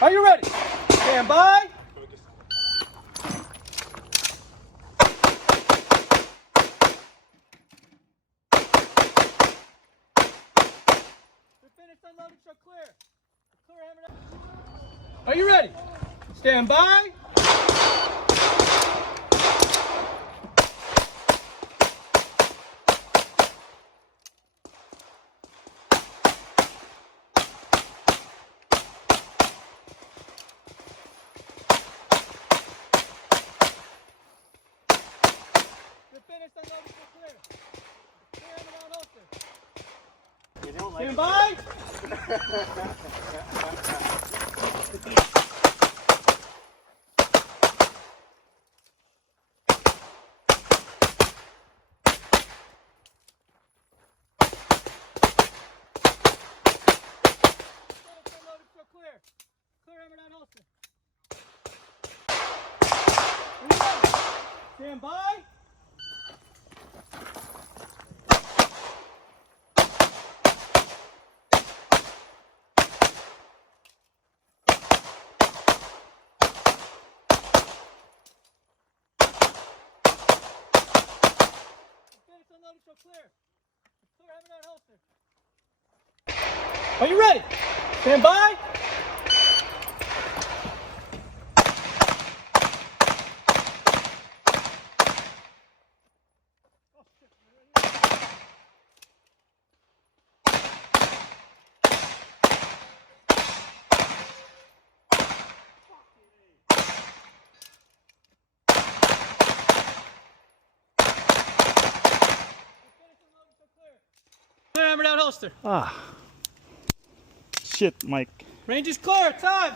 Are you ready? Stand by. The finish unloading shall clear. Clear hammer down. Are you ready? Stand by. The finish unloading shall clear. Clear hammer down holster. Stand by. Clear. Clear hammer down holster. Are you ready? Stand by. Finish unloading shall clear. Clear hammer down holster. Are you ready? Stand by. Clear hammer down holster. Ah. Shit, Mike. Range is clear. Time.